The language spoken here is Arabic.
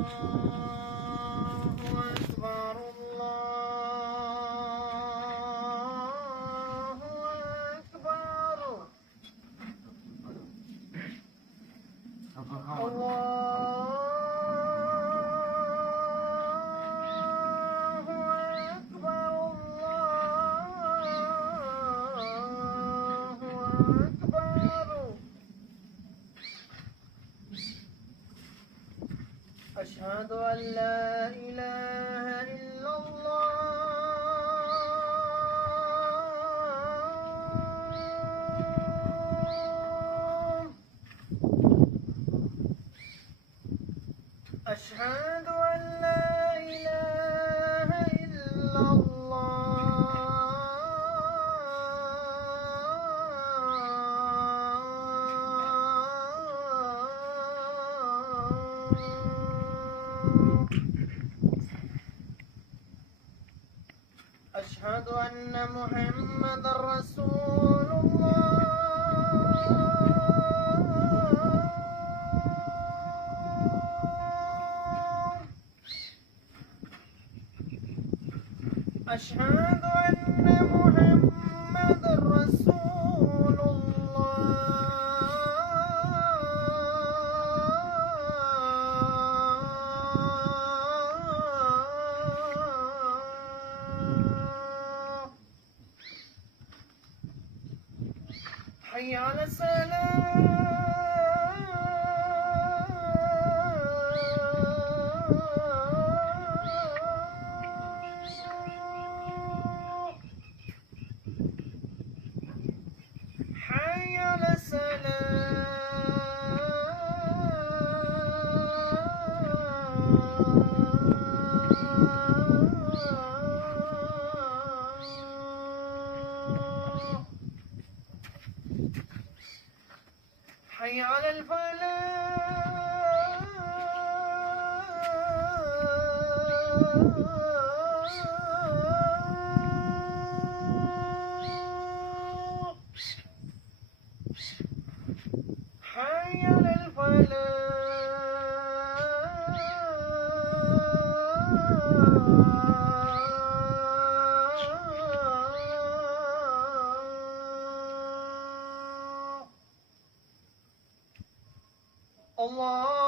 أكبر الله أكبر أشهد أن لا إله إلا الله أشهد أن لا إله إلا أشهد أن محمدا رسول الله أشهد أن محمدا رسول الله حي على السلام حي على السلام حي على الفلاح حي على الفلاح الله